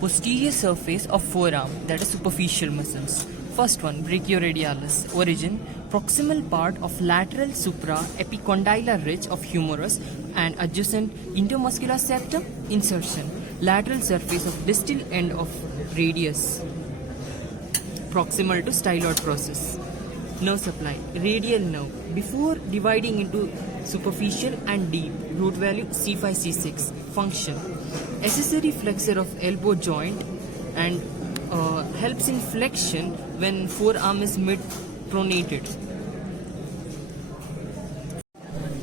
Posterior surface of forearm, that is superficial muscles. First one, brachioradialis. Origin, proximal part of lateral supra-epicondylar ridge of humerus and adjacent intermuscular septum. Insertion, lateral surface of distal end of radius, proximal to styloid process. Nerve supply, radial nerve. Before dividing into superficial and deep, root value C5, C6. Function, accessory flexor of elbow joint and helps in flexion when forearm is mid-pronated.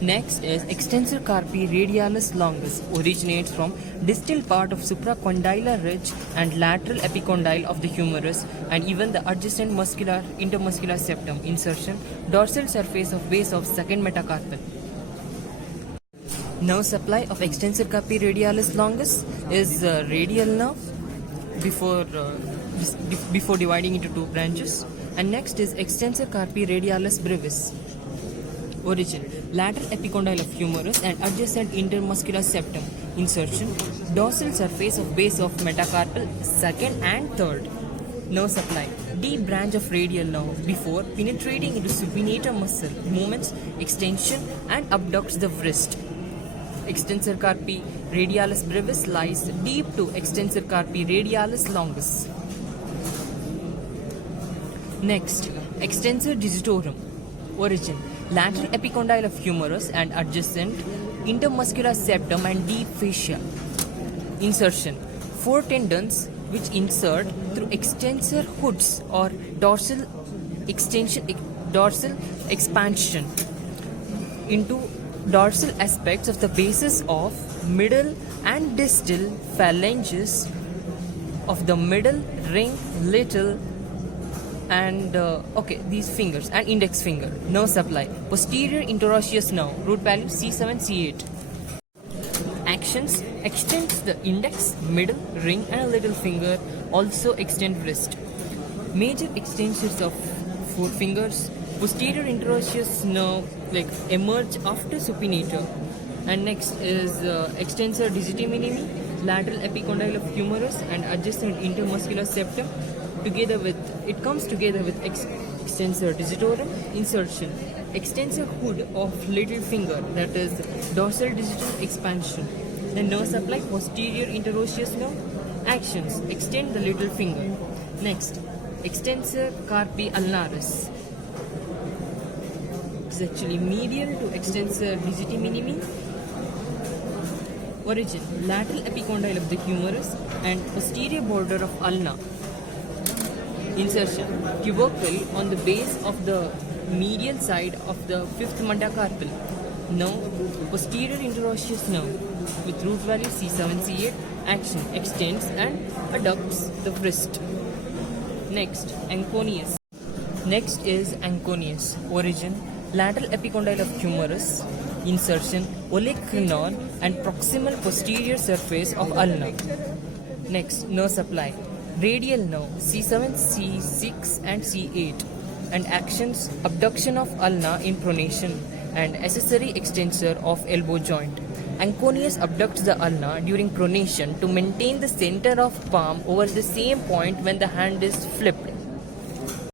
Next is extensor carpi radialis longus, originates from distal part of supracondylar ridge and lateral epicondyle of the humerus and even the adjacent intermuscular septum. Insertion, dorsal surface of base of second metacarpal. Nerve supply of extensor carpi radialis longus is radial nerve before dividing into two branches. And next is extensor carpi radialis brevis. Origin, lateral epicondyle of humerus and adjacent intermuscular septum. Insertion, dorsal surface of base of metacarpal second and third. Nerve supply, deep branch of radial nerve before penetrating into supinator muscle movements, extension and abducts the wrist. Extensor carpi radialis brevis lies deep to extensor carpi radialis longus. Next, extensor digitorum. Origin, lateral epicondyle of humerus and adjacent intermuscular septum and deep fascia. Insertion, four tendons which insert through extensor hoods or dorsal expansion into dorsal aspects of the bases of middle and distal phalanges of the middle ring, little and these fingers and index finger. Nerve supply, posterior interosseous nerve, root value C7, C8. Actions, extends the index, middle, ring and little finger, also extend wrist. Major extensions of four fingers, posterior interosseous nerve emerge after supinator. And next is extensor digiti minimi, lateral epicondyle of humerus and adjacent intermuscular septum. It comes together with extensor digitorum. Insertion, extensor hood of little finger, that is dorsal digital expansion. Then nerve supply, posterior interosseous nerve. Actions, extend the little finger. Next, extensor carpi ulnaris. It's actually medial to extensor digiti minimi. Origin, lateral epicondyle of the humerus and posterior border of ulna. Insertion, tubercle on the base of the medial side of the fifth metacarpal. Nerve, posterior interosseous nerve with root value C7, C8. Action, extends and adducts the wrist. Next, anconeus. Next is anconeus. Origin, lateral epicondyle of humerus. Insertion, olecranon and proximal posterior surface of ulna. Next, nerve supply, radial nerve C7, C6 and C8. And actions, abduction of ulna in pronation and accessory extensor of elbow joint. Anconeus abducts the ulna during pronation to maintain the center of palm over the same point when the hand is flipped.